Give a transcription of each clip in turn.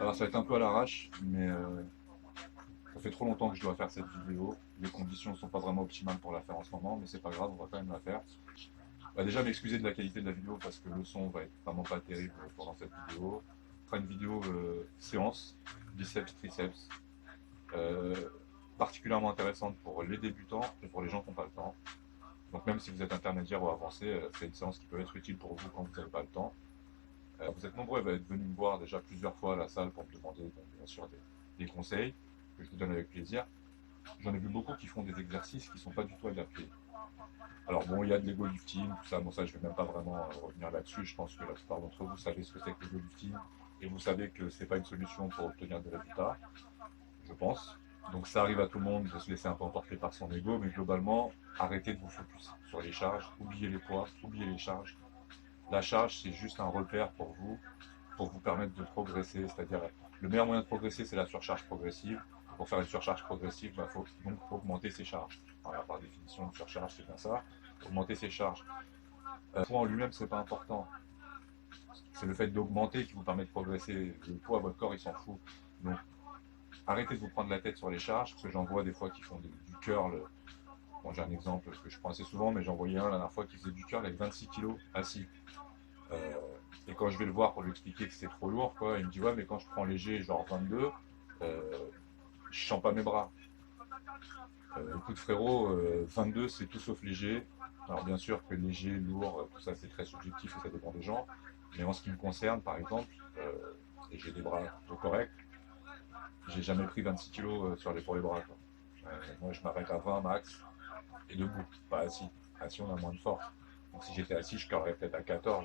Alors ça va être un peu à l'arrache, mais ça fait trop longtemps que je dois faire cette vidéo. Les conditions ne sont pas vraiment optimales pour la faire en ce moment, mais c'est pas grave, on va quand même la faire. Bah déjà m'excuser de la qualité de la vidéo parce que le son va être vraiment pas terrible pendant cette vidéo. On fera une vidéo séance, biceps, triceps, euh, particulièrement intéressante pour les débutants et pour les gens qui n'ont pas le temps. Donc même si vous êtes intermédiaire ou avancé, c'est une séance qui peut être utile pour vous quand vous n'avez pas le temps. Vous êtes nombreux à être venus me voir déjà plusieurs fois à la salle pour me demander donc, bien sûr des conseils que je vous donne avec plaisir. J'en ai vu beaucoup qui font des exercices qui ne sont pas du tout adaptés. Alors bon, il y a de l'ego lifting, tout ça, bon ça je ne vais même pas vraiment revenir là-dessus, je pense que la plupart d'entre vous savez ce que c'est que l'ego lifting et vous savez que ce n'est pas une solution pour obtenir des résultats, je pense. Donc ça arrive à tout le monde de se laisser un peu emporter par son ego, mais globalement, arrêtez de vous focus sur les charges, oubliez les poids, oubliez les charges. La charge, c'est juste un repère pour vous permettre de progresser. C'est-à-dire, le meilleur moyen de progresser, c'est la surcharge progressive. Pour faire une surcharge progressive, il faut donc augmenter ses charges. Voilà, par définition, une surcharge, c'est bien ça. Augmenter ses charges. Le poids en lui-même, c'est pas important. C'est le fait d'augmenter qui vous permet de progresser. Le poids, votre corps, il s'en fout. Donc, arrêtez de vous prendre la tête sur les charges, parce que j'en vois des fois qui font du curl. Bon, j'ai un exemple que je prends assez souvent, mais j'en voyais un la dernière fois qui faisait du curl avec 26 kilos assis. Euh, et quand je vais le voir pour lui expliquer que c'est trop lourd, quoi, il me dit ouais, mais quand je prends léger, genre 22, je sens pas mes bras. Écoute frérot, 22 c'est tout sauf léger. Alors bien sûr que léger, lourd, tout ça c'est très subjectif et ça dépend des gens. Mais en ce qui me concerne, par exemple, et j'ai des bras plutôt corrects, j'ai jamais pris 26 kilos pour les bras. Quoi. Moi je m'arrête à 20 max et debout, pas assis. Assis on a moins de force. Donc si j'étais assis, je carrerais peut-être à 14.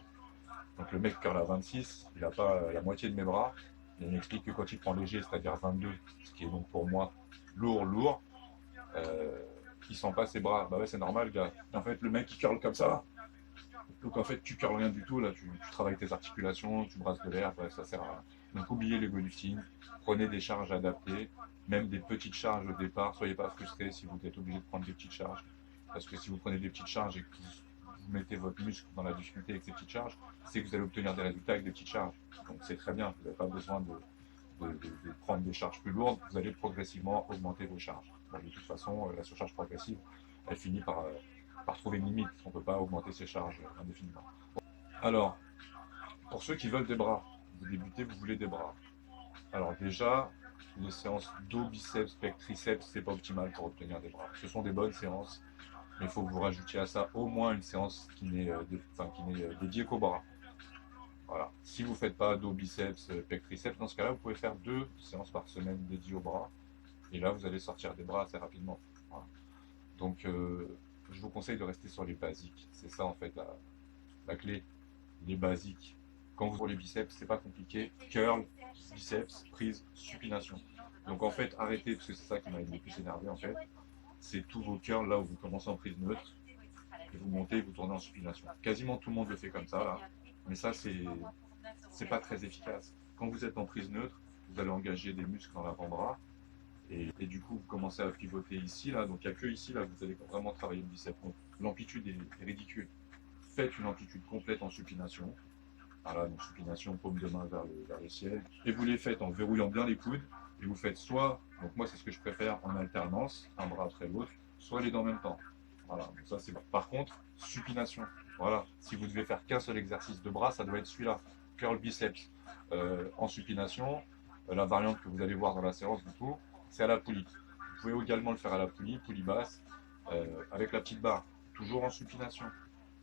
Donc le mec curl à 26, il n'a pas la moitié de mes bras. Il m'explique que quand il prend léger, c'est-à-dire 22, ce qui est donc pour moi lourd, euh, il sent pas ses bras. Bah ouais, c'est normal, gars. En fait, le mec, il curl comme ça. Donc en fait, tu curles rien du tout. Là, tu travailles tes articulations, tu brasses de l'air. Bref, ça sert à rien. Donc oubliez l'ego lifting. Prenez des charges adaptées, même des petites charges au départ. Soyez pas frustrés si vous êtes obligé de prendre des petites charges. Parce que si vous prenez des petites charges et que vous mettez votre muscle dans la difficulté avec ces petites charges, c'est que vous allez obtenir des résultats avec des petites charges. Donc c'est très bien. Vous n'avez pas besoin de prendre des charges plus lourdes. Vous allez progressivement augmenter vos charges. Bon, de toute façon, la surcharge progressive, elle finit par trouver une limite. On ne peut pas augmenter ses charges indéfiniment. Alors, pour ceux qui veulent des bras, vous débutez, vous voulez des bras. Alors déjà, les séances dos, biceps, pec, triceps, c'est pas optimal pour obtenir des bras. Ce sont des bonnes séances, mais il faut que vous rajoutiez à ça au moins une séance qui n'est dédiée qu'aux bras. Voilà. Si vous ne faites pas dos, biceps, pec, triceps, dans ce cas-là, vous pouvez faire 2 séances par semaine dédiées aux bras. Et là, vous allez sortir des bras assez rapidement. Voilà. Donc, je vous conseille de rester sur les basiques. C'est ça, en fait, la clé. Les basiques. Quand vous pour les biceps, c'est pas compliqué. Curl, biceps, prise, supination. Donc, en fait, arrêtez, parce que c'est ça qui m'a le plus énervé, en fait. C'est tous vos curls là où vous commencez en prise neutre et vous montez et vous tournez en supination. Quasiment tout le monde le fait comme ça, là. Mais ça, c'est pas très efficace. Quand vous êtes en prise neutre, vous allez engager des muscles dans l'avant-bras et du coup, vous commencez à pivoter ici, là. Donc, il n'y a que ici, là, vous allez vraiment travailler le biceps. Donc, l'amplitude est ridicule. Faites une amplitude complète en supination. Voilà, donc supination, paume de main vers le ciel. Et vous les faites en verrouillant bien les coudes. Et vous faites soit, donc moi c'est ce que je préfère en alternance, un bras après l'autre, soit les deux en même temps. Voilà, donc ça c'est bon. Par contre, supination. Voilà, si vous devez faire qu'un seul exercice de bras, ça doit être celui-là. Curl biceps en supination. La variante que vous allez voir dans la séance du coup, c'est à la poulie. Vous pouvez également le faire à la poulie basse, avec la petite barre, toujours en supination.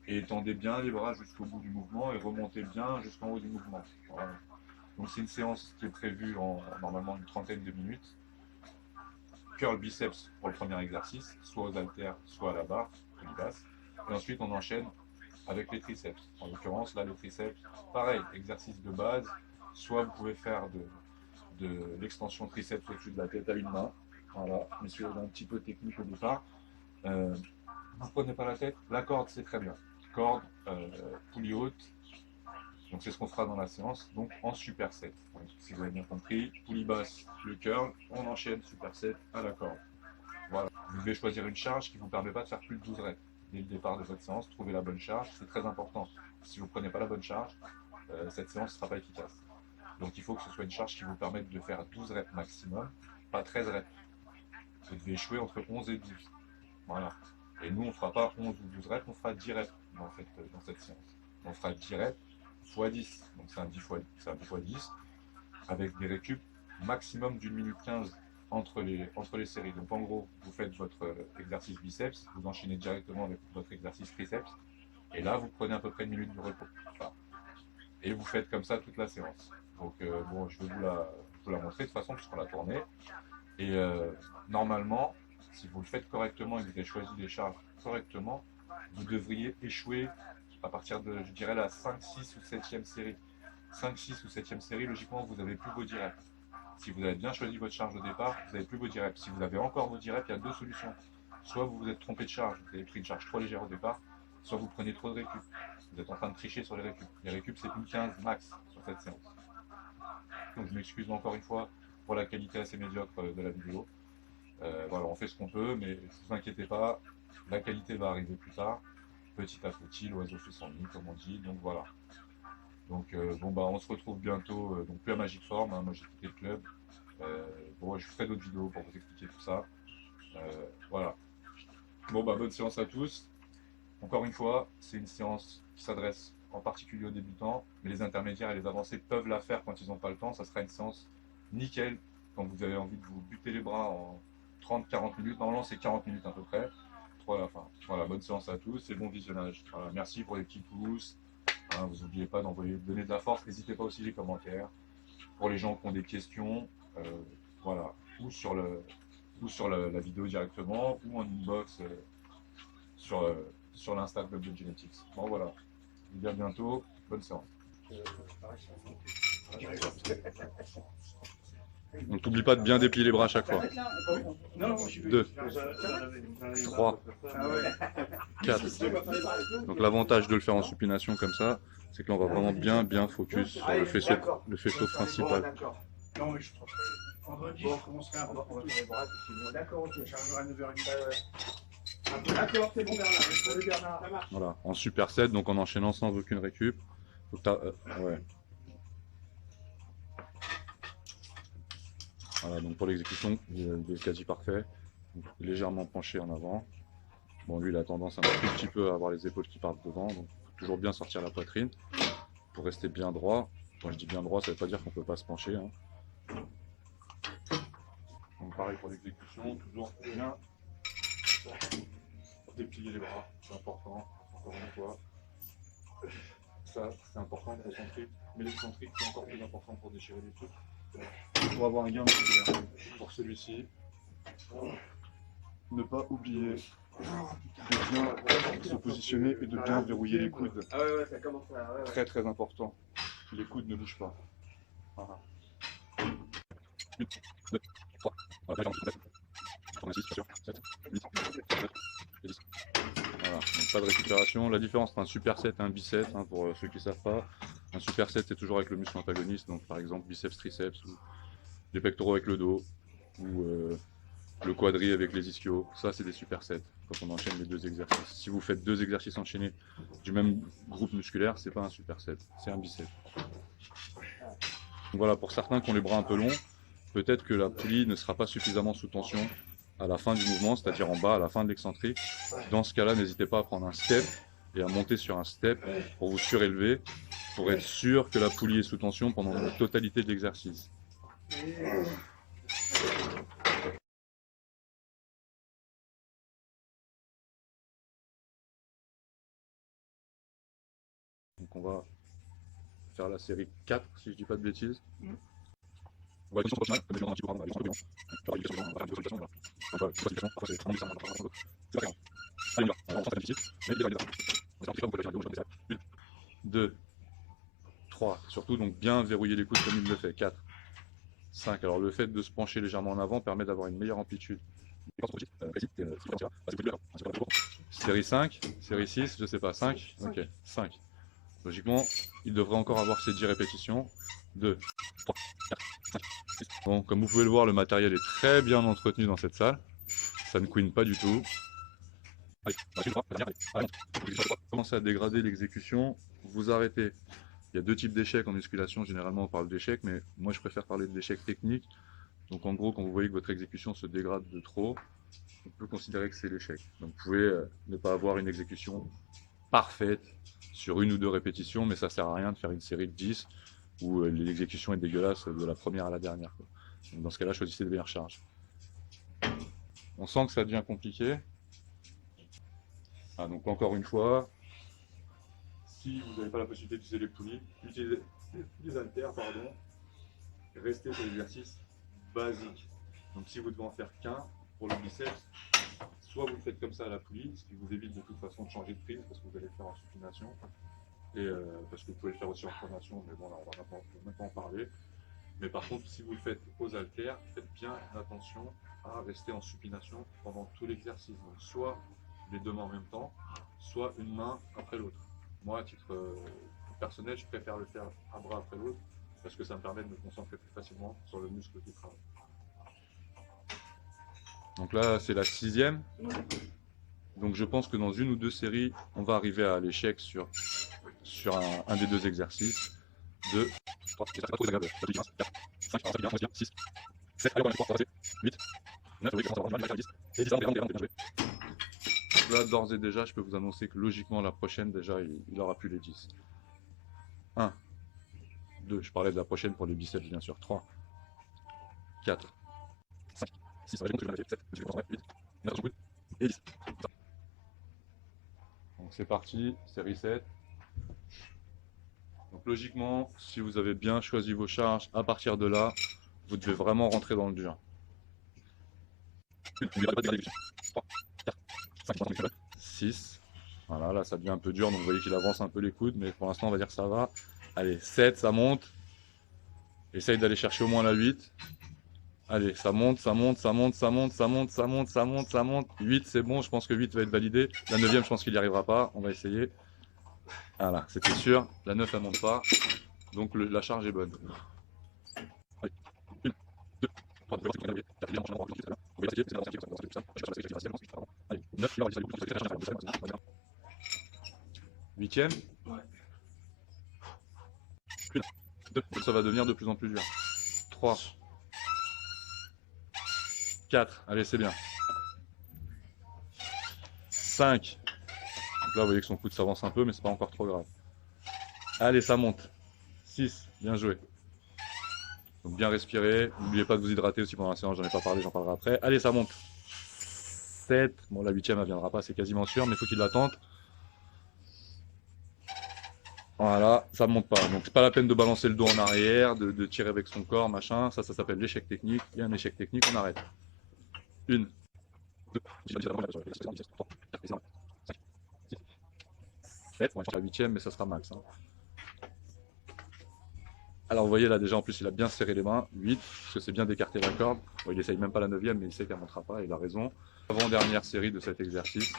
Et étendez bien les bras jusqu'au bout du mouvement et remontez bien jusqu'en haut du mouvement. Voilà. Donc c'est une séance qui est prévue en normalement une trentaine de minutes. Curl biceps pour le premier exercice, soit aux haltères, soit à la barre, poulie basse. Et ensuite on enchaîne avec les triceps. En l'occurrence là les triceps, pareil, exercice de base. Soit vous pouvez faire de l'extension triceps au-dessus de la tête à une main. Voilà, mais c'est un petit peu technique au départ. Vous ne prenez pas la tête, la corde c'est très bien. Corde, poulie haute, donc c'est ce qu'on fera dans la séance, donc en superset. Donc, si vous avez bien compris, poulie basse, le curl, on enchaîne superset à la corde. Voilà. Vous devez choisir une charge qui ne vous permet pas de faire plus de 12 reps. Dès le départ de votre séance, trouvez la bonne charge, c'est très important. Si vous ne prenez pas la bonne charge, cette séance ne sera pas efficace. Donc il faut que ce soit une charge qui vous permette de faire 12 reps maximum, pas 13 reps. Vous devez échouer entre 11 et 12. Voilà. Et nous, on ne fera pas 11 ou 12 reps, on fera 10 reps dans cette séance. On fera 10 reps x 10. Donc c'est un 10 x 10 avec des récup maximum d'1 minute 15 entre les séries. Donc en gros, vous faites votre exercice biceps, vous enchaînez directement avec votre exercice triceps, et là, vous prenez à peu près 1 minute de repos. Enfin, et vous faites comme ça toute la séance. Donc bon, je vais vous la montrer de toute façon, puisqu'on l'a tournée. Et normalement, si vous le faites correctement et que vous avez choisi les charges correctement, vous devriez échouer à partir de, je dirais, la 5, 6 ou 7e série. 5, 6 ou 7e série, logiquement, vous n'avez plus vos 10 reps. Si vous avez bien choisi votre charge au départ, vous n'avez plus vos 10 reps. Si vous avez encore vos 10 reps, il y a deux solutions. Soit vous vous êtes trompé de charge, vous avez pris une charge trop légère au départ, soit vous prenez trop de récup. Vous êtes en train de tricher sur les récup. Les récup, c'est une 15 max sur cette séance. Donc je m'excuse encore une fois pour la qualité assez médiocre de la vidéo. Voilà, on fait ce qu'on peut, mais ne vous inquiétez pas, la qualité va arriver plus tard. Petit à petit, l'oiseau fait son nid, comme on dit, donc voilà. Donc bon bah on se retrouve bientôt, donc plus à Magic Form, hein, moi j'ai quitté le club. Bon, je ferai d'autres vidéos pour vous expliquer tout ça. Voilà. Bon bah bonne séance à tous. Encore une fois, c'est une séance qui s'adresse en particulier aux débutants, mais les intermédiaires et les avancés peuvent la faire quand ils n'ont pas le temps. Ça sera une séance nickel quand vous avez envie de vous buter les bras en 30-40 minutes. Normalement, c'est 40 minutes à peu près. Voilà, enfin, voilà, bonne séance à tous et bon visionnage. Voilà, merci pour les petits pouces. Hein, vous n'oubliez pas d'envoyer, de donner de la force. N'hésitez pas aussi les commentaires. Pour les gens qui ont des questions, voilà, ou sur la vidéo directement, ou en inbox sur l'Insta Club de Genetics. Bon voilà, je vous dis à bientôt, bonne séance. Donc n'oublie pas de bien déplier les bras à chaque fois. 2, 3, 4. Donc l'avantage de le faire en supination comme ça, c'est que là on va vraiment bien focus sur le faisceau principal. Vendredi, je commencerai un peu pour les bras. D'accord, ok, j'arriverai à 9h30. D'accord, c'est bon Bernard. Voilà, en superset, donc en enchaînant sans aucune récup. Ouais. Voilà, donc pour l'exécution, il est quasi parfait. Donc, légèrement penché en avant. Bon, lui, il a tendance un tout petit peu à avoir les épaules qui partent devant. Donc, faut toujours bien sortir la poitrine pour rester bien droit. Quand je dis bien droit, ça ne veut pas dire qu'on ne peut pas se pencher. Hein. Donc, pareil pour l'exécution, toujours bien déplier les bras. C'est important, encore une fois. Ça, c'est important pour l'excentrique, mais l'excentrique, c'est encore plus important pour déchirer les trucs. Pour avoir un gain musculaire. Pour celui-ci, ne pas oublier de bien se positionner et de bien verrouiller les coudes. Très très important. Les coudes ne bougent pas. Voilà. 1, 2, 3, 4, 6, 7, 8, 9 et 10. Voilà, donc pas de récupération. La différence entre un superset et un biset, hein, pour ceux qui ne savent pas, un superset c'est toujours avec le muscle antagoniste, donc par exemple biceps, triceps, ou les pectoraux avec le dos, ou le quadri avec les ischios. Ça c'est des supersets quand on enchaîne les deux exercices. Si vous faites deux exercices enchaînés du même groupe musculaire, c'est pas un superset, c'est un biceps. Donc voilà, pour certains qui ont les bras un peu longs, peut-être que la poulie ne sera pas suffisamment sous tension à la fin du mouvement, c'est-à-dire en bas, à la fin de l'excentrique. Dans ce cas-là, n'hésitez pas à prendre un step et à monter sur un step pour vous surélever, pour être sûr que la poulie est sous tension pendant la totalité de l'exercice. Donc on va faire la série 4, si je dis pas de bêtises. On va Une, 2, 3, surtout donc bien verrouiller les coudes comme il le fait. 4, 5. Alors le fait de se pencher légèrement en avant permet d'avoir une meilleure amplitude. Série 5, série 6, je sais pas, 5, ok, 5. Logiquement, il devrait encore avoir ses 10 répétitions. 2, 3, 4, 5, 6. Bon, comme vous pouvez le voir, le matériel est très bien entretenu dans cette salle. Ça ne couine pas du tout. Allez, commencez à dégrader l'exécution. Vous arrêtez Il y a deux types d'échecs en musculation, généralement on parle d'échecs, mais moi je préfère parler de l'échec technique. Donc en gros, quand vous voyez que votre exécution se dégrade de trop, on peut considérer que c'est l'échec. Donc vous pouvez ne pas avoir une exécution parfaite sur une ou deux répétitions, mais ça sert à rien de faire une série de 10 où l'exécution est dégueulasse de la première à la dernière, quoi. Donc dans ce cas-là, choisissez de meilleures charges. On sent que ça devient compliqué. Ah, donc encore une fois, si vous n'avez pas la possibilité d'utiliser les poulies, utilisez les haltères, pardon. Restez sur l'exercice basique. Donc si vous devez en faire qu'un pour le biceps, soit vous le faites comme ça à la poulie, ce qui vous évite de toute façon de changer de prise parce que vous allez le faire en supination, et parce que vous pouvez le faire aussi en pronation, mais bon là on va même pas en parler. Mais par contre, si vous le faites aux haltères, faites bien attention à rester en supination pendant tout l'exercice. Donc soit les deux mains en même temps, soit une main après l'autre. Moi, à titre personnel, je préfère le faire un bras après l'autre parce que ça me permet de me concentrer plus facilement sur le muscle qui travaille. Donc là, c'est la 6e. Donc je pense que dans une ou deux séries, on va arriver à l'échec sur un des deux exercices. 2, 3, 4, 5, 6, 7, 8, 9, 10, et 10. Là, d'ores et déjà, je peux vous annoncer que logiquement, la prochaine, déjà, il aura plus les 10. 1, 2, je parlais de la prochaine pour les biceps, bien sûr. 3, 4, 5, 6, 7, 8, 9, et 10. Donc c'est parti, série 7. Donc logiquement, si vous avez bien choisi vos charges, à partir de là, vous devez vraiment rentrer dans le dur. 3, 4, 5, 6. Voilà, là ça devient un peu dur, donc vous voyez qu'il avance un peu les coudes, mais pour l'instant on va dire que ça va. Allez, 7, ça monte. Essaye d'aller chercher au moins la 8. Allez, ça monte, ça monte, ça monte, ça monte, ça monte, ça monte, ça monte, ça monte. 8, c'est bon, je pense que 8 va être validé. La 9e, je pense qu'il n'y arrivera pas, on va essayer. Voilà, c'était sûr. La 9, elle monte pas. Donc la charge est bonne. Allez, 1, 2, 3, 4, allez, 9, 8e. 1, 2, ça va devenir de plus en plus dur. 3, 4, allez, c'est bien. 5. Donc là, vous voyez que son coude s'avance un peu, mais c'est pas encore trop grave. Allez, ça monte. 6, bien joué. Donc bien respirer. N'oubliez pas de vous hydrater aussi pendant la séance, j'en ai pas parlé, j'en parlerai après. Allez, ça monte. 7. Bon, la 8e, elle viendra pas, c'est quasiment sûr, mais il faut qu'il la tente. Voilà, ça monte pas. Donc c'est pas la peine de balancer le dos en arrière, de tirer avec son corps, machin. Ça s'appelle l'échec technique. Il y a un échec technique, on arrête. 1, 2, 3, 4, 5, 6, 7. On va faire la 8e, mais ça sera max. Alors vous voyez là déjà en plus il a bien serré les mains, 8, parce que c'est bien d'écarter la corde. Bon, il essaye même pas la 9e, mais il sait qu'elle ne montera pas, il a raison. Avant-dernière série de cet exercice.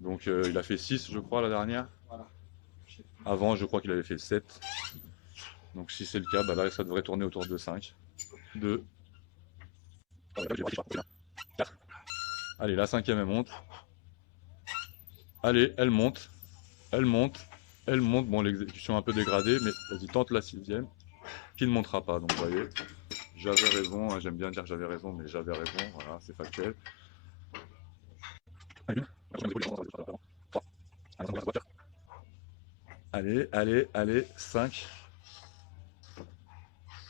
Donc il a fait 6 je crois la dernière. Avant je crois qu'il avait fait 7. Donc si c'est le cas, bah là ça devrait tourner autour de 5. 2. 4. Allez, la 5e elle monte. Allez, elle monte. Elle monte. Elle monte. Bon, l'exécution est un peu dégradée, mais vas-y, tente la 6e. Qui ne montera pas. Donc vous voyez, j'avais raison. J'aime bien dire que j'avais raison, mais j'avais raison. Voilà, c'est factuel. Allez, allez, allez, 5.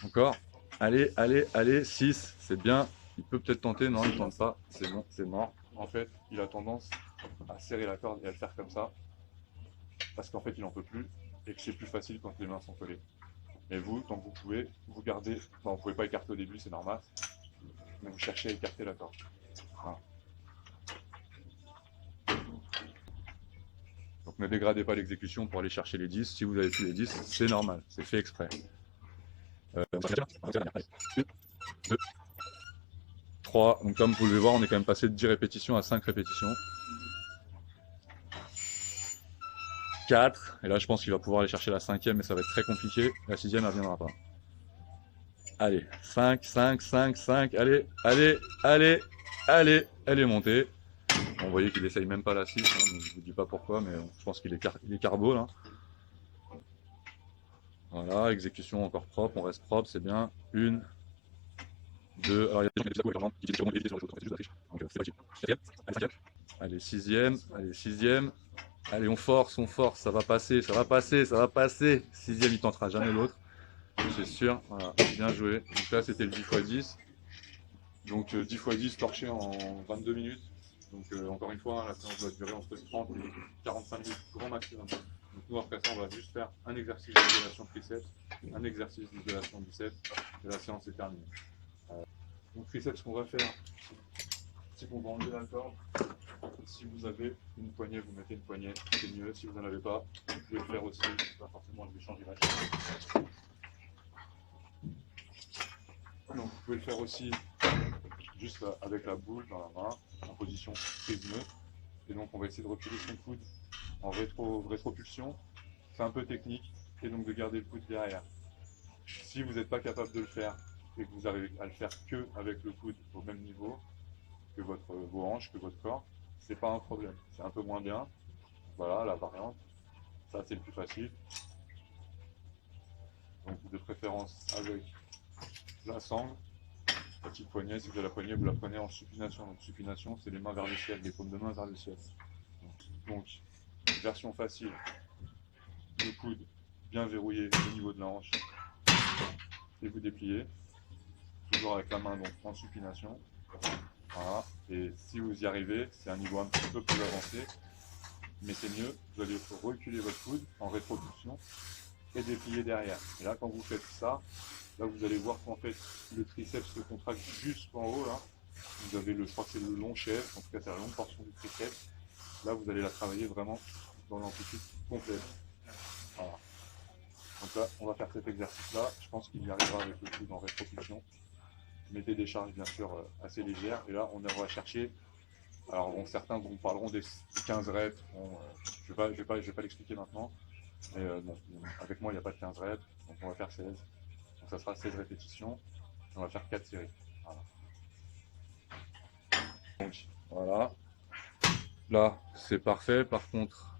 Encore. Allez, allez, allez, 6. C'est bien. Il peut peut-être tenter. Non, il ne tente pas. C'est bon, c'est mort. En fait, il a tendance à serrer la corde et à le faire comme ça. Parce qu'en fait, il n'en peut plus. Et que c'est plus facile quand les mains sont collées. Et vous, tant que vous pouvez, vous gardez. Enfin, vous ne pouvez pas écarter au début, c'est normal. Mais vous cherchez à écarter la corde. Voilà. Donc ne dégradez pas l'exécution pour aller chercher les 10. Si vous avez plus les 10, c'est normal, c'est fait exprès. 1, 2, 3. Donc comme vous pouvez voir, on est quand même passé de 10 répétitions à 5 répétitions. 4. Et là, je pense qu'il va pouvoir aller chercher la 5e, mais ça va être très compliqué. La 6e, elle ne viendra pas. Allez, 5, 5, 5, 5. Allez, allez, allez, allez. Elle est montée. Bon, vous voyez qu'il essaye même pas la 6, hein, mais je ne vous dis pas pourquoi, mais je pense qu'il est carbo là. Voilà, exécution encore propre, on reste propre, c'est bien. 1, 2, alors il y a des gens qui ont des qui sûrement éviter sur les choses, c'est juste la triche. Donc c'est facile. 4e, allez 5e, allez 6e, allez 6e, allez on force, ça va passer, ça va passer, ça va passer. 6e, il tentera jamais l'autre, c'est sûr. Voilà, bien joué. Donc là c'était le 10 x 10. Donc 10 x 10 torché en 22 minutes. Donc encore une fois, la séance doit durer entre 30 et 45 minutes grand maximum. Donc nous après ça on va juste faire un exercice d'isolation triceps, un exercice d'isolation biceps et la séance est terminée. Donc triceps, ce qu'on va faire, c'est qu'on va enlever la corde. Si vous avez une poignée, vous mettez une poignée, c'est mieux. Si vous n'en avez pas, vous pouvez le faire aussi, pas forcément le changer la chaîne. Donc vous pouvez le faire aussi juste avec la boule dans la main, en position prise nœud. Et donc on va essayer de reculer son coude en rétropulsion. C'est un peu technique, et donc de garder le coude derrière. Si vous n'êtes pas capable de le faire et que vous arrivez à le faire que avec le coude au même niveau que vos hanches, que votre corps, c'est pas un problème. C'est un peu moins bien. Voilà la variante. Ça c'est le plus facile. Donc de préférence avec la sangle. Petite poignée, si vous avez la poignée, vous la prenez en supination. Donc supination, c'est les mains vers le ciel, les paumes de main vers le ciel. Donc version facile, le coude bien verrouillé au niveau de la hanche et vous dépliez, toujours avec la main donc en supination. Voilà. Et si vous y arrivez, c'est un niveau un petit peu plus avancé, mais c'est mieux, vous allez reculer votre coude en rétropulsion et déplier derrière. Et là, quand vous faites ça, là vous allez voir qu'en fait le triceps se contracte jusqu'en haut. Là. Vous avez je crois que c'est le long chef, en tout cas c'est la longue portion du triceps. Là vous allez la travailler vraiment dans l'amplitude complète. Voilà. Donc là, on va faire cet exercice-là. Je pense qu'il y arrivera avec le coude en rétropulsion. Mettez des charges bien sûr assez légères. Et là, on va chercher. Alors bon, certains vous parleront des 15 reps. Bon, je ne vais pas l'expliquer maintenant. Mais bon, avec moi, il n'y a pas de 15 reps. Donc on va faire 16. Donc ça sera 16 répétitions. On va faire 4 séries. Voilà. Donc voilà. Là, c'est parfait. Par contre,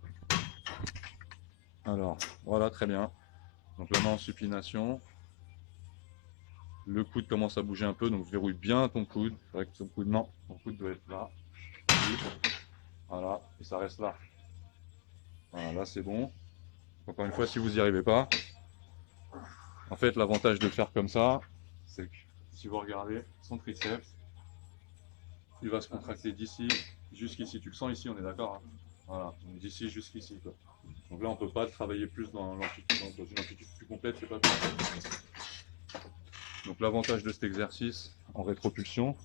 alors voilà, très bien. Donc la main en supination. Le coude commence à bouger un peu, donc verrouille bien ton coude. C'est vrai que ton coude, non, ton coude doit être là. Voilà, et ça reste là. Voilà, là c'est bon. Encore une fois, si vous n'y arrivez pas, en fait l'avantage de le faire comme ça, c'est que si vous regardez son triceps, il va se contracter d'ici jusqu'ici. Tu le sens ici, on est d'accord hein. Voilà, d'ici jusqu'ici. Donc là on ne peut pas travailler plus dans une amplitude plus complète, c'est pas possible. Donc l'avantage de cet exercice en rétropulsion,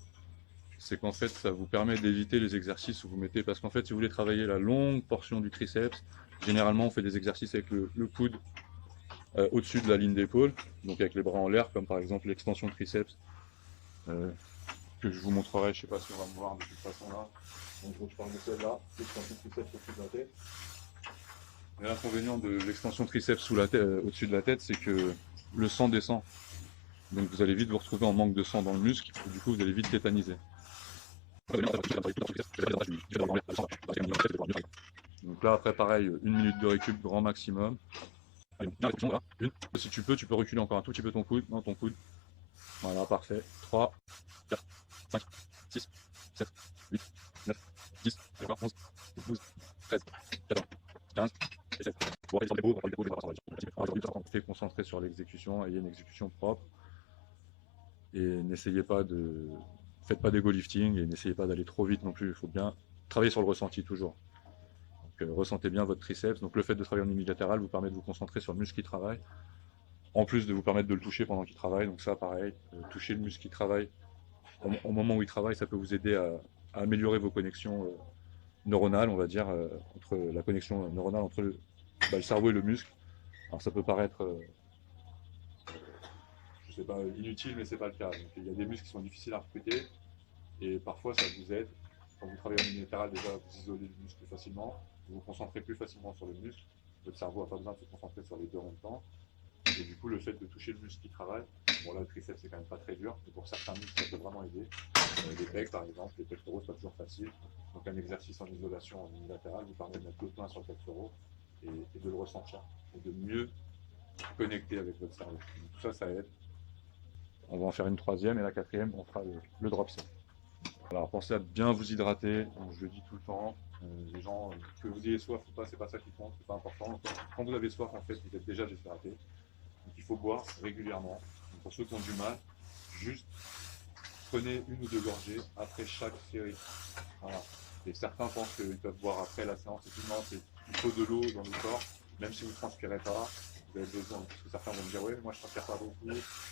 c'est qu'en fait ça vous permet d'éviter les exercices où vous mettez, parce qu'en fait si vous voulez travailler la longue portion du triceps, généralement on fait des exercices avec le coude au-dessus de la ligne d'épaule, donc avec les bras en l'air, comme par exemple l'extension triceps, que je vous montrerai, je ne sais pas si on va me voir de toute façon là. Donc je parle de celle-là, l'extension triceps au-dessus de la tête. Et l'inconvénient de l'extension triceps au-dessus de la tête, c'est que le sang descend. Donc vous allez vite vous retrouver en manque de sang dans le muscle, et du coup vous allez vite tétaniser. Donc là après pareil, 1 minute de récup grand maximum. Allez, voilà. Si tu peux reculer encore un tout petit peu ton coude, non ton coude. Voilà, parfait. 3, 4, 5, 6, 7, 8, 9, 10, 11, 12, 13, 14, 15, et 16. Bon, allez, sur les dépôts, on fait concentrer sur l'exécution, ayez une exécution propre. Et n'essayez pas de. Faites pas d'ego lifting et n'essayez pas d'aller trop vite non plus. Il faut bien travailler sur le ressenti toujours. Donc, ressentez bien votre triceps. Donc le fait de travailler en unilatéral vous permet de vous concentrer sur le muscle qui travaille, en plus de vous permettre de le toucher pendant qu'il travaille. Donc ça pareil, toucher le muscle qui travaille au moment où il travaille, ça peut vous aider à améliorer vos connexions neuronales, on va dire, entre la connexion neuronale entre le cerveau et le muscle. Alors ça peut paraître je sais pas, inutile, mais c'est pas le cas. Donc, il y a des muscles qui sont difficiles à recruter et parfois ça vous aide. Quand vous travaillez en unilatéral, déjà vous isolez le muscle plus facilement, vous vous concentrez plus facilement sur le muscle. Votre cerveau n'a pas besoin de se concentrer sur les deux en même temps. Et du coup, le fait de toucher le muscle qui travaille, bon là le triceps c'est quand même pas très dur, mais pour certains muscles ça peut vraiment aider. Les pecs par exemple, les pectoraux c'est pas toujours facile. Donc un exercice en isolation en unilatéral vous permet de mettre le plein sur le pectoral et de le ressentir et de mieux connecté avec votre cerveau. Donc, tout ça, ça aide. On va en faire une troisième et la quatrième, on fera le drop set. Alors pensez à bien vous hydrater, donc, je le dis tout le temps. Les gens, que vous ayez soif ou pas, c'est pas ça qui compte, c'est pas important. En fait, quand vous avez soif, en fait, vous êtes déjà déshydraté. Donc il faut boire régulièrement. Donc, pour ceux qui ont du mal, juste prenez une ou deux gorgées après chaque série. Voilà. Et certains pensent qu'ils peuvent boire après la séance. Effectivement, il faut de l'eau dans le corps, même si vous ne transpirez pas. Vous avez besoin, parce que certains vont me dire, ouais, moi je ne transpire pas beaucoup.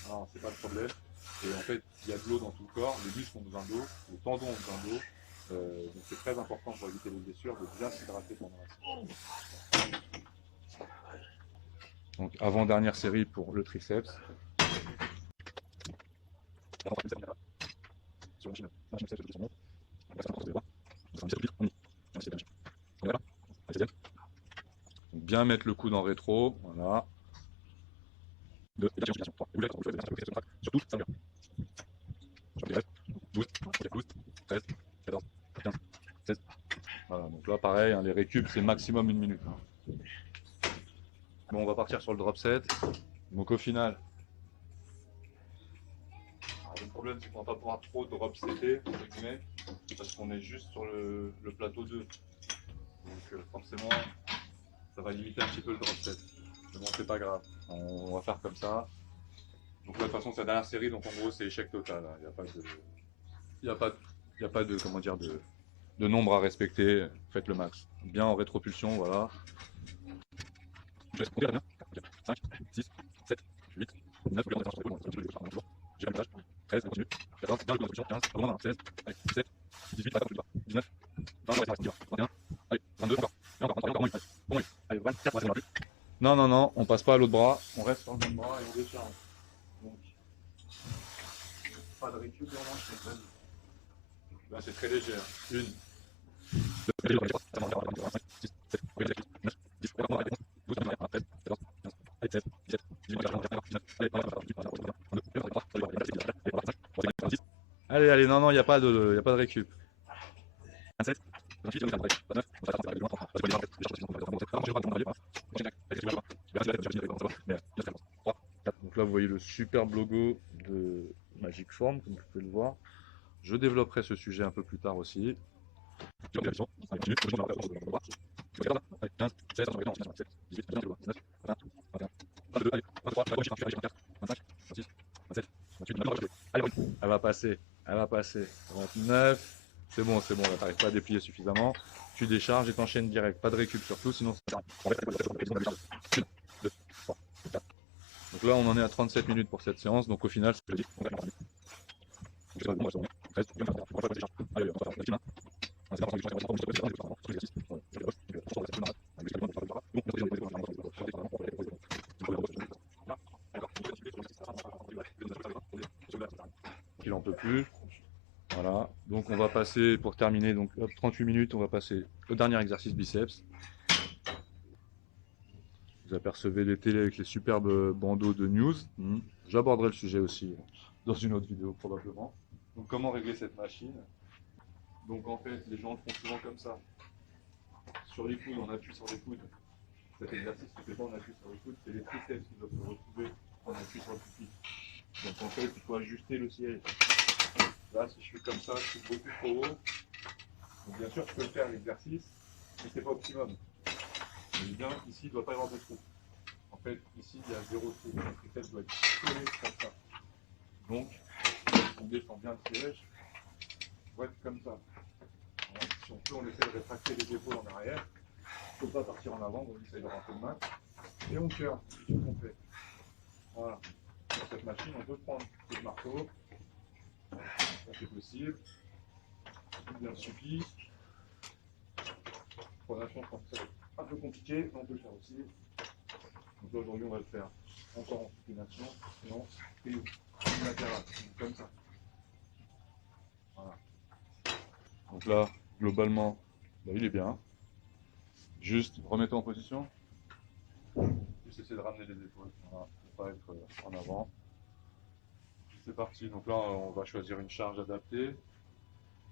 Non, c'est pas le problème. Et en fait, il y a de l'eau dans tout le corps, les muscles ont besoin d'eau, les tendons ont besoin d'eau. Donc c'est très important pour éviter les blessures de bien s'hydrater pendant la séance. Donc avant-dernière série pour le triceps. Sur la machine, donc bien mettre le coude en rétro, voilà. 2, surtout 5 heures. 12, 12, 13, 14, 15, 16. Voilà, donc là pareil, hein, les récup c'est maximum 1 minute. Hein. Bon, on va partir sur le drop set. Donc au final, le problème c'est qu'on va pas pouvoir trop drop setter, parce qu'on est juste sur le plateau 2. Donc forcément, ça va limiter un petit peu le drop set. Mais bon, c'est pas grave, on va faire comme ça. Donc là, de toute façon, c'est la dernière série, donc en gros, c'est échec total. Il n'y a pas de, il y a pas de, comment dire, de nombre à respecter. Faites le max. Bien en rétropulsion, voilà. Je laisse compter, bien. 5, 6, 7, 8, 9, j'ai le page. 13, on continue. 14, bien le rétropulsion. 15, au moins 16, allez, 17, 18, 19, 20, 21, allez, 22, encore. Et encore, encore, bon, allez, 24, on va plus. Non, non, non, on passe pas à l'autre bras. On reste sur le même bras et on décharge. Donc, pas de récup et on mange. Là, c'est très léger. 1, 2, 3, 4, 5, 6, 7, 8, 9, 10, 11, 12, 13, 14, 15, 16, 17, 18, 19, allez, allez, non, non, il n'y a pas de récup. 27, 28, 29, 30. Donc là, vous voyez le superbe logo de Magic Form, comme vous pouvez le voir. Je développerai ce sujet un peu plus tard aussi. Elle va passer, elle va passer. 29, c'est bon, on n'arrive pas à déplier suffisamment. Tu décharges et t'enchaînes direct, pas de récup surtout, sinon ça. Donc là, on en est à 37 minutes pour cette séance, donc au final, c'est dit. Il en peut plus. Voilà. Donc on va passer pour terminer. Donc hop, 38 minutes. On va passer au dernier exercice biceps. Vous apercevez les télés avec les superbes bandeaux de news. J'aborderai le sujet aussi dans une autre vidéo probablement. Donc comment régler cette machine? Donc en fait, les gens le font souvent comme ça. Sur les coudes, on appuie sur les coudes. Cet exercice ne fait pas on appuie sur les coudes, c'est les triceps qui doivent se retrouver en appui sur le pupitre. Donc en fait, il faut ajuster le siège. Là, si je fais comme ça, je suis beaucoup trop haut. Donc bien sûr, je peux faire l'exercice, mais c'est pas optimum. Mais bien, ici, il ne doit pas y avoir de trou. En fait, ici, il y a 0 trou. Le triceps doit être collé comme ça. Donc, on descend bien le siège, on va être comme ça. Alors, si on peut, on essaie de rétracter les épaules en arrière. Il ne faut pas partir en avant, on essaie d'avoir un peu de main. Et on tire, c'est ce qu'on fait. Voilà. Sur cette machine, on peut prendre le marteau. Ça c'est possible. Il bien suffit. Pour l'instant, je pense que ça va être un peu compliqué, mais on peut le faire aussi. Donc là, aujourd'hui, on va le faire encore en supination, sinon, et unilatéral, comme ça. Voilà. Donc là, globalement, bah, il est bien. Juste, remettez en position. Juste essayer de ramener les épaules, voilà, pour ne pas être en avant. C'est parti, donc là, on va choisir une charge adaptée.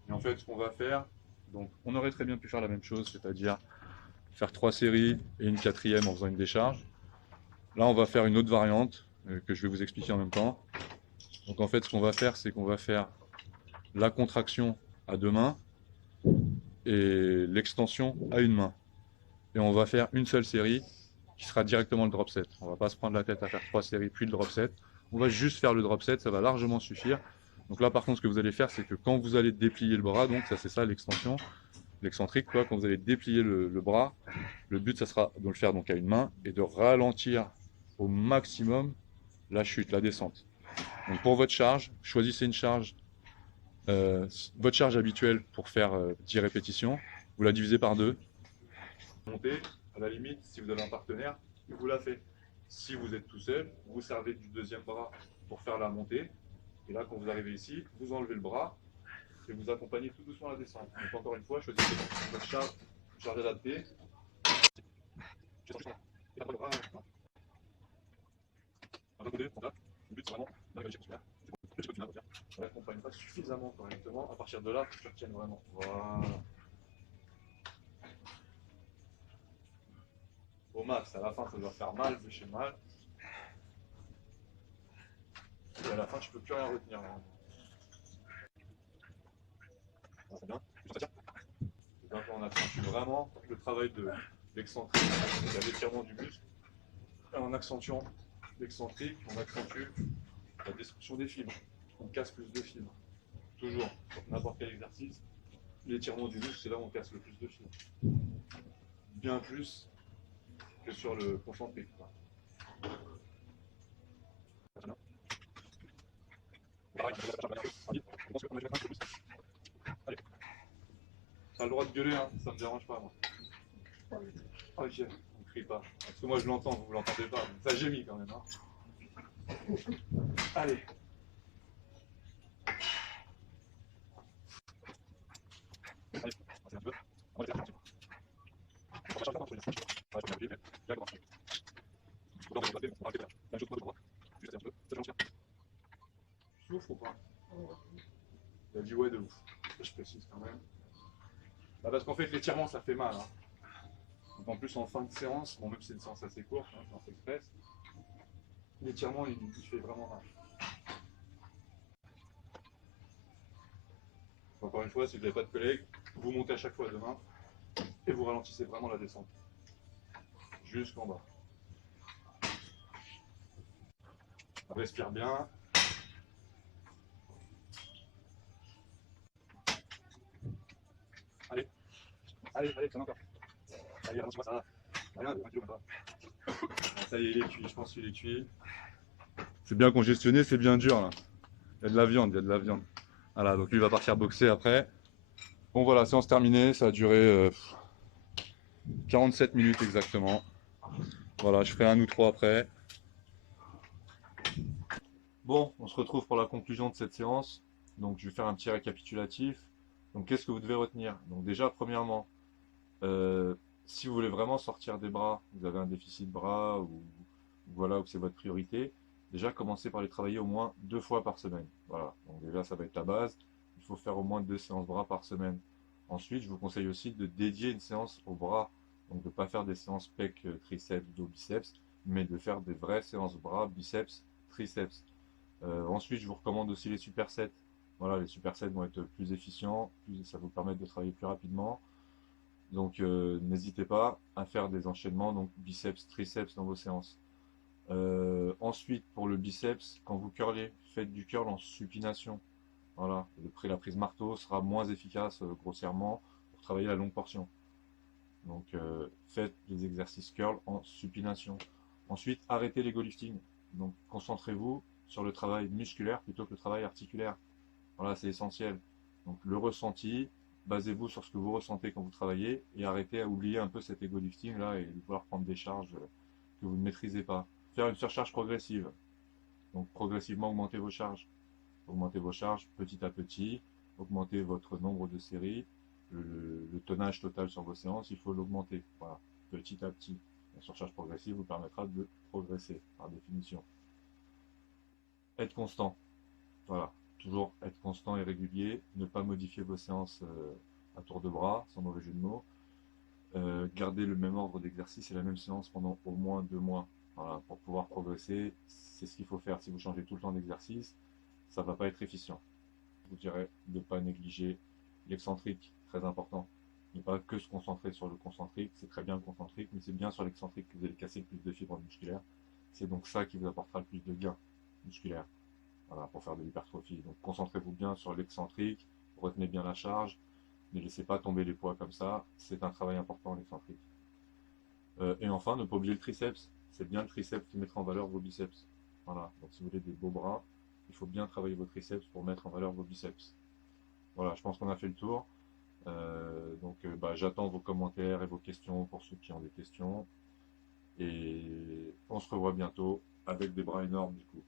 Et en fait, ce qu'on va faire, donc on aurait très bien pu faire la même chose, c'est-à-dire faire 3 séries et une quatrième en faisant une décharge. Là, on va faire une autre variante que je vais vous expliquer en même temps. Donc en fait, ce qu'on va faire, c'est qu'on va faire la contraction à deux mains et l'extension à une main. Et on va faire une seule série qui sera directement le drop set. On va pas se prendre la tête à faire 3 séries puis le drop set. On va juste faire le drop set, ça va largement suffire. Donc là par contre ce que vous allez faire, c'est que quand vous allez déplier le bras, donc ça c'est ça l'extension, l'excentrique, quoi, quand vous allez déplier le bras, le but ça sera de le faire donc à une main et de ralentir au maximum la chute, la descente. Donc pour votre charge, choisissez une charge, votre charge habituelle pour faire 10 répétitions, vous la divisez par deux. Montez, à la limite, si vous avez un partenaire, il vous la fait. Si vous êtes tout seul, vous servez du deuxième bras pour faire la montée. Et là, quand vous arrivez ici, vous enlevez le bras et vous accompagnez tout doucement la descente. Donc encore une fois, choisissez votre charge adaptée. Et après le bras, un peu côté, contact. Le but, c'est vraiment d'arriver à l'échec musculaire. On l'accompagne pas suffisamment correctement. À partir de là, il faut que je retienne vraiment. Voilà. Au max, à la fin, ça doit faire mal, vous chez mal. Et à la fin, je peux plus rien retenir. C'est bien. Donc on accentue vraiment le travail de l'excentrique, de l'étirement du muscle. Et en accentuant l'excentrique, on accentue la destruction des fibres. On casse plus de fibres. Toujours, sur n'importe quel exercice, l'étirement du muscle, c'est là où on casse le plus de fibres. Bien plus que sur le concentrique. Allez. T'as le droit de gueuler, hein, ça me dérange pas moi. Ok, on crie pas. Parce que moi je l'entends, vous l'entendez pas. Ça gémit quand même. Hein. Allez. Allez, un peu. Souffre ou pas? Il a dit ouais de ouf. Je précise quand même. Bah parce qu'en fait l'étirement ça fait mal. Hein. Donc en plus en fin de séance, bon même si c'est une séance assez courte, hein, séance express, l'étirement il fait vraiment mal. Encore une fois, si vous n'avez pas de collègues, vous montez à chaque fois demain et vous ralentissez vraiment la descente. Jusqu'en bas. Respire bien. Allez, allez, ça va encore. Allez, avance-moi ça. Rien, un kilo même pas. Bon, ça y est, il est cuit, je pense qu'il est cuit. C'est bien congestionné, c'est bien dur là. Il y a de la viande, il y a de la viande. Voilà, donc lui il va partir boxer après. Bon voilà, séance terminée, ça a duré 47 minutes exactement. Voilà, je ferai un ou trois après. Bon, on se retrouve pour la conclusion de cette séance. Donc je vais faire un petit récapitulatif. Donc qu'est-ce que vous devez retenir? Donc déjà, premièrement, euh, si vous voulez vraiment sortir des bras, vous avez un déficit de bras ou voilà, ou que c'est votre priorité, déjà commencez par les travailler au moins 2 fois par semaine. Voilà, donc déjà ça va être la base. Il faut faire au moins 2 séances bras par semaine. Ensuite, je vous conseille aussi de dédier une séance au bras. Donc de ne pas faire des séances pec, triceps, dos, biceps, mais de faire des vraies séances bras, biceps, triceps. Ensuite, je vous recommande aussi les supersets. Voilà, les supersets vont être plus efficients, ça vous permet de travailler plus rapidement. Donc n'hésitez pas à faire des enchaînements, donc biceps, triceps dans vos séances. Ensuite, pour le biceps, quand vous curlez, faites du curl en supination. Voilà, la prise marteau sera moins efficace grossièrement pour travailler la longue portion. Donc faites des exercices curl en supination. Ensuite, arrêtez l'ego lifting. Donc concentrez-vous sur le travail musculaire plutôt que le travail articulaire. Voilà, c'est essentiel. Donc le ressenti, basez-vous sur ce que vous ressentez quand vous travaillez et arrêtez à oublier un peu cet ego lifting là et de vouloir prendre des charges que vous ne maîtrisez pas. Faire une surcharge progressive. Donc progressivement augmentez vos charges. Augmentez vos charges petit à petit, augmentez votre nombre de séries, le tonnage total sur vos séances, il faut l'augmenter. Voilà, petit à petit. La surcharge progressive vous permettra de progresser par définition. Être constant. Voilà, toujours être constant et régulier, ne pas modifier vos séances à tour de bras, sans mauvais jeu de mots. Garder le même ordre d'exercice et la même séance pendant au moins 2 mois. Voilà, pour pouvoir progresser, c'est ce qu'il faut faire. Si vous changez tout le temps d'exercice, ça ne va pas être efficient. Je vous dirais de ne pas négliger l'excentrique, très important. Ne pas que se concentrer sur le concentrique, c'est très bien le concentrique, mais c'est bien sur l'excentrique que vous allez casser le plus de fibres musculaires. C'est donc ça qui vous apportera le plus de gains musculaires, voilà, pour faire de l'hypertrophie. Donc concentrez-vous bien sur l'excentrique, retenez bien la charge, ne laissez pas tomber les poids comme ça, c'est un travail important l'excentrique. Et enfin, ne pas oublier le triceps, c'est bien le triceps qui mettra en valeur vos biceps. Voilà, donc si vous voulez des beaux bras, il faut bien travailler vos triceps pour mettre en valeur vos biceps. Voilà, je pense qu'on a fait le tour. J'attends vos commentaires et vos questions pour ceux qui ont des questions. Et on se revoit bientôt avec des bras énormes du coup.